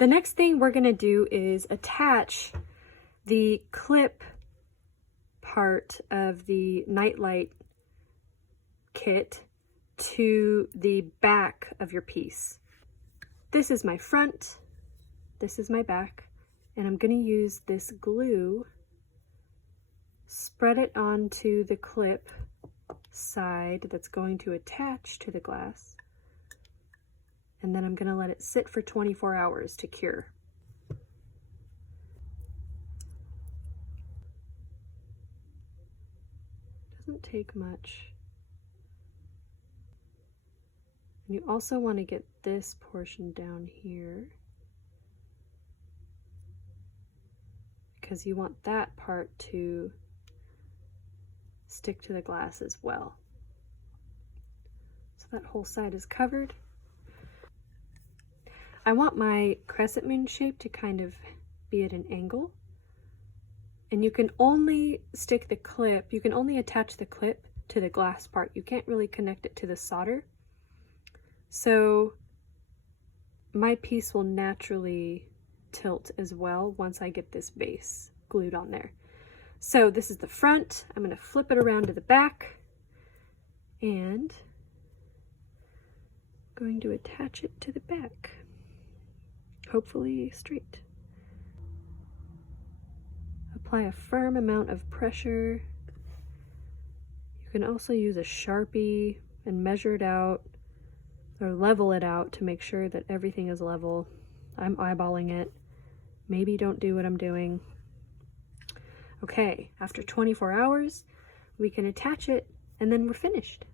The next thing we're gonna do is attach the clip part of the nightlight kit to the back of your piece. This is my front, this is my back, and I'm gonna use this glue, spread it onto the clip side that's going to attach to the glass, and then I'm gonna let it sit for 24 hours to cure. Doesn't take much. And you also want to get this portion down here, because you want that part to stick to the glass as well. So that whole side is covered. I want my crescent moon shape to kind of be at an angle. And you can only stick the clip, you can only attach the clip to the glass part. You can't really connect it to the solder. So my piece will naturally tilt as well once I get this base glued on there. So this is the front. I'm going to flip it around to the back and I'm going to attach it to the back, hopefully straight. Apply a firm amount of pressure. You can also use a Sharpie and measure it out or level it out to make sure that everything is level. I'm eyeballing it. Maybe don't do what I'm doing. Okay, after 24 hours, we can attach it and then we're finished.